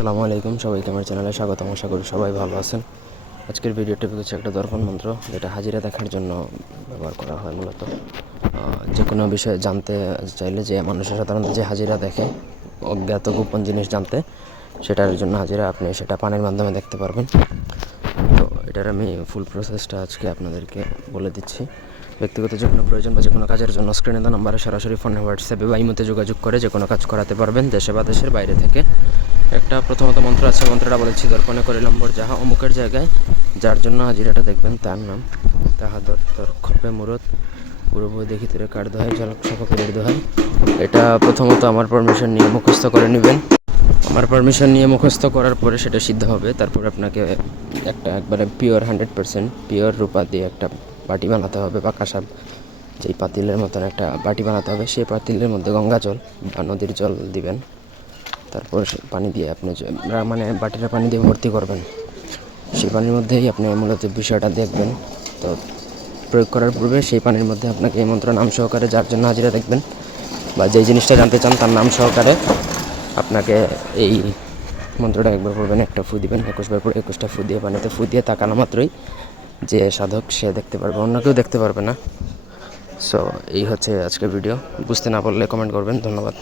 আসসালামু আলাইকুম, সবাইকে আমার চ্যানেলে স্বাগতম। আশা করি সবাই ভালো আছেন। আজকের ভিডিও টপিক হচ্ছে একটা দর্পণ মন্ত্র, যেটা হাজিরা দেখার জন্য ব্যবহার করা হয় মূলত। যে কোনো বিষয়ে জানতে চাইলে যে মানুষের সাধারণত যে হাজিরা দেখে, অজ্ঞাত গোপন জিনিস জানতে, সেটার জন্য হাজিরা আপনি সেটা পানির মাধ্যমে দেখতে পারবেন। তো এটার আমি ফুল প্রসেসটা আজকে আপনাদেরকে বলে দিচ্ছি। ব্যক্তিগত যে কোনো প্রয়োজন বা যে কোনো কাজের জন্য স্ক্রিনে দেওয়া নাম্বারে সরাসরি ফোনে হোয়াটসঅ্যাপে বা ইমোতে যোগাযোগ করে যে কোনো কাজ করাতে পারবেন, দেশে বা দেশের বাইরে থেকে। একটা প্রথমত মন্ত্র আছে, মন্ত্রটা বলেছি, দর্পণে করে নম্বর যাহা অমুকের জায়গায়, যার জন্য হাজিরাটা দেখবেন তার নাম। তাহা দর খপে মুরত পুরো বই দেখি তোরে কার দোহাই জলক সফাকের দোহাই। এটা প্রথমত আমার পারমিশন নিয়ে মুখস্থ করে নেবেন। আমার পারমিশন নিয়ে মুখস্থ করার পরে সেটা সিদ্ধ হবে। তারপর আপনাকে একটা একবারে পিওর হান্ড্রেড পার্সেন্ট পিওর রূপা দিয়ে একটা বাটি বানাতে হবে বা কাঁসা যেই পাতিলের মতন একটা বাটি বানাতে হবে, সেই পাতিলের মধ্যে গঙ্গা জল বা নদীর জল দিবেন। তারপর পানি দিয়ে আপনি মানে বাটিটা পানি দিয়ে ভর্তি করবেন। সেই পানির মধ্যেই আপনি মূলত বিষয়টা দেখবেন। তো প্রয়োগ করার পূর্বে সেই পানির মধ্যে আপনাকে এই মন্ত্র নাম সহকারে যার জন্য হাজিরা দেখবেন বা যেই জিনিসটা জানতে চান তার নাম সহকারে আপনাকে এই মন্ত্রটা একবার পড়বেন, একটা ফু দিবেন, একুশবার পরে একুশটা ফু দিয়ে পানিতে ফু দিয়ে তাকানো মাত্রই যে সাধক সে দেখতে পারবে, অন্য কেউ দেখতে পারবে না। সো এই হচ্ছে আজকের ভিডিও বুঝতে না পারলে কমেন্ট করবেন। ধন্যবাদ।